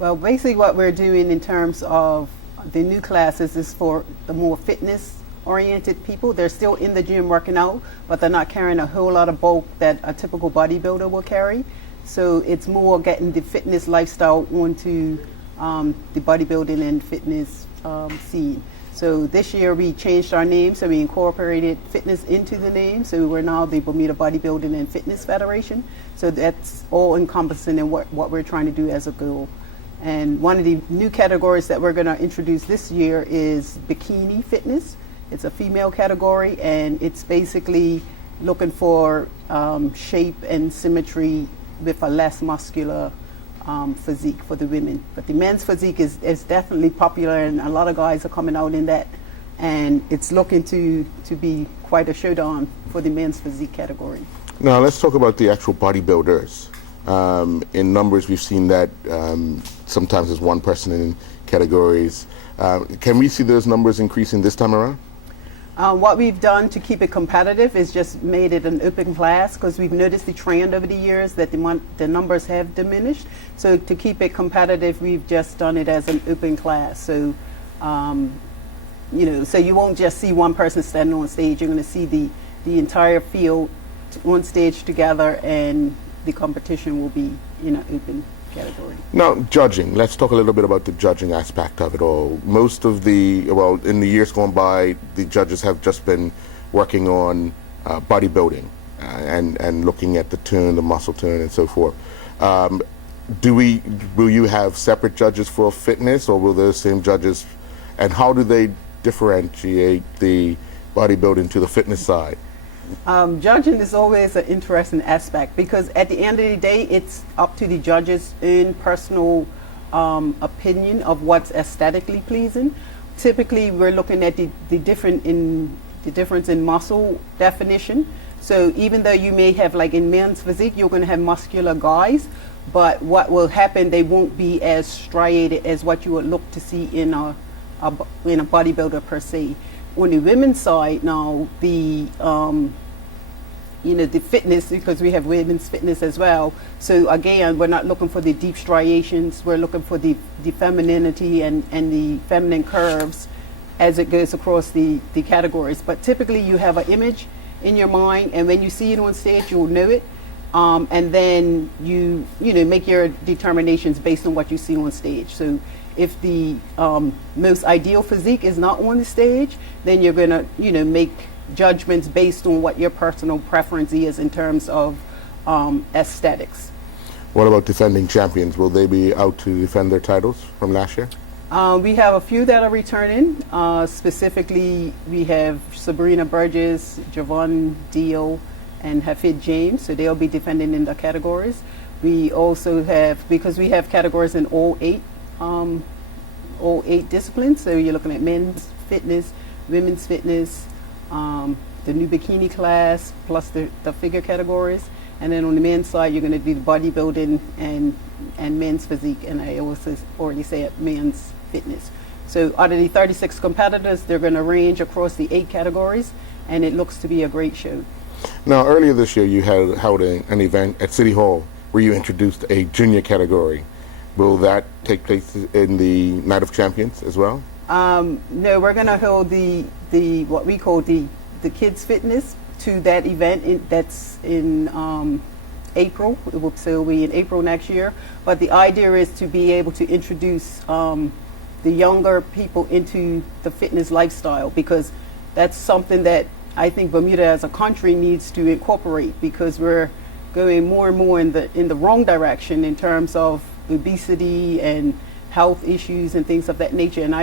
Well, basically what we're doing in terms of the new classes is for the more fitness oriented people. They're still in the gym working out, but they're not carrying a whole lot of bulk that a typical bodybuilder will carry. So it's more getting the fitness lifestyle onto the bodybuilding and fitness scene. So this year we changed our name, so we incorporated fitness into the name. So we're now the Bermuda Bodybuilding and Fitness Federation. So that's all encompassing in what we're trying to do as a goal. And one of the new categories that we're going to introduce this year is Bikini Fitness. It's a female category, and it's basically looking for shape and symmetry with a less muscular physique for the women. But the men's physique is definitely popular, and a lot of guys are coming out in that. And it's looking to be quite a showdown for the men's physique category. Now let's talk about the actual bodybuilders. In numbers, we've seen that sometimes there's one person in categories. Can we see those numbers increasing this time around? What we've done to keep it competitive is just made it an open class, because we've noticed the trend over the years that the numbers have diminished. So to keep it competitive, we've just done it as an open class. So, so you won't just see one person standing on stage. You're going to see the entire field on stage together, and the competition will be in an open category. Now, judging. Let's talk a little bit about the judging aspect of it all. Most of in the years gone by, the judges have just been working on bodybuilding and looking at the tone, the muscle tone, and so forth. Will you have separate judges for fitness, or will those same judges, and how do they differentiate the bodybuilding to the fitness side? Judging is always an interesting aspect, because at the end of the day, it's up to the judges' own personal opinion of what's aesthetically pleasing. Typically, we're looking at the difference in muscle definition. So even though you may have, like in men's physique, you're going to have muscular guys, but what will happen, they won't be as striated as what you would look to see in a bodybuilder per se. On the women's side now, the fitness, because we have women's fitness as well. So again, we're not looking for the deep striations. We're looking for the femininity and the feminine curves as it goes across the categories. But typically you have an image in your mind, and when you see it on stage, you'll know it. And then you make your determinations based on what you see on stage. So if the most ideal physique is not on the stage, then you're going to make judgments based on what your personal preference is in terms of aesthetics. What about defending champions? Will they be out to defend their titles from last year? We have a few that are returning. Specifically, we have Sabrina Burgess, Javon Deal, and Hafid James. So they'll be defending in the categories. We also have, because we have categories in all eight disciplines. So you're looking at men's fitness, women's fitness, the new bikini class, plus the figure categories. And then on the men's side, you're going to do the bodybuilding and men's physique. And I also already said men's fitness. So out of the 36 competitors, they're going to range across the 8 categories, and it looks to be a great show. Now, earlier this year, you held an event at City Hall where you introduced a junior category. Will that take place in the Night of Champions as well? No, we're going to hold the what we call the kids fitness to that event. That's in April. So it'll be in April next year. But the idea is to be able to introduce the younger people into the fitness lifestyle, because that's something that I think Bermuda as a country needs to incorporate, because we're going more and more in the wrong direction in terms of obesity and health issues and things of that nature. And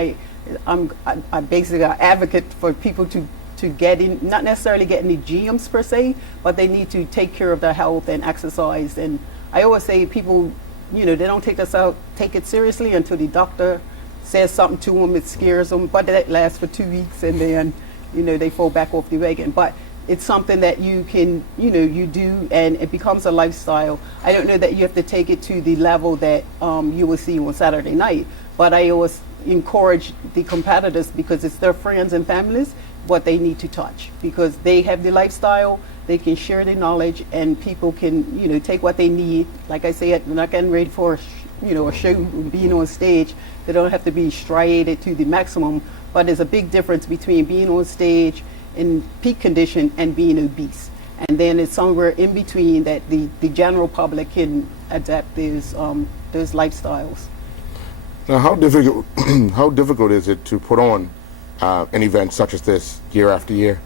I'm basically an advocate for people to get in, not necessarily get in the gyms per se, but they need to take care of their health and exercise. And I always say people, they don't take it seriously until the doctor says something to them, it scares them, but that lasts for 2 weeks, and then they fall back off the wagon. But it's something that you can, you do, and it becomes a lifestyle. I don't know that you have to take it to the level that you will see on Saturday night, but I always encourage the competitors, because it's their friends and families, what they need to touch, because they have the lifestyle, they can share the knowledge, and people can, take what they need. Like I said, we're not getting ready for a show, being on stage. They don't have to be striated to the maximum, but there's a big difference between being on stage in peak condition and being obese. And then it's somewhere in between that the general public can adapt those lifestyles. Now, how difficult how difficult is it to put on an event such as this year after year?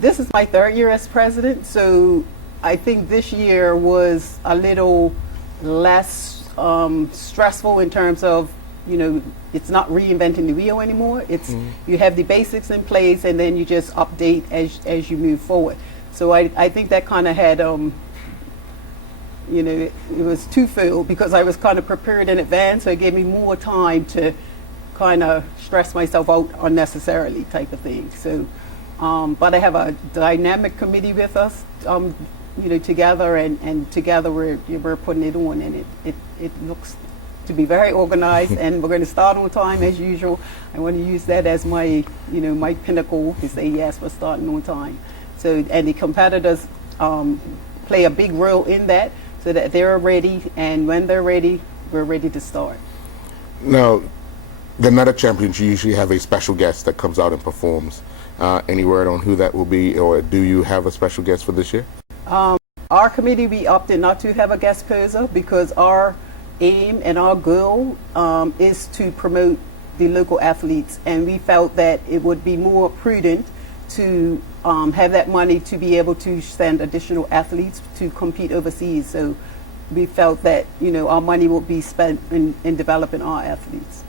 This is my third year as president, so I think this year was a little less stressful in terms of, it's not reinventing the wheel anymore. It's you have the basics in place, and then you just update as you move forward. So I think that kind of had, it was twofold, because I was kind of prepared in advance, so it gave me more time to kind of stress myself out unnecessarily, type of thing. So, but I have a dynamic committee with us, together, and together we're putting it on, and it looks to be very organized, and we're going to start on time as usual. I want to use that as my, my pinnacle, to say yes, we're starting on time. So, and the competitors play a big role in that, so that they're ready, and when they're ready, we're ready to start. Now, the night of champions, you usually have a special guest that comes out and performs. Any word on who that will be, or do you have a special guest for this year? Our committee, we opted not to have a guest poser, because our aim and our goal is to promote the local athletes, and we felt that it would be more prudent to have that money to be able to send additional athletes to compete overseas. So we felt that our money will be spent in developing our athletes.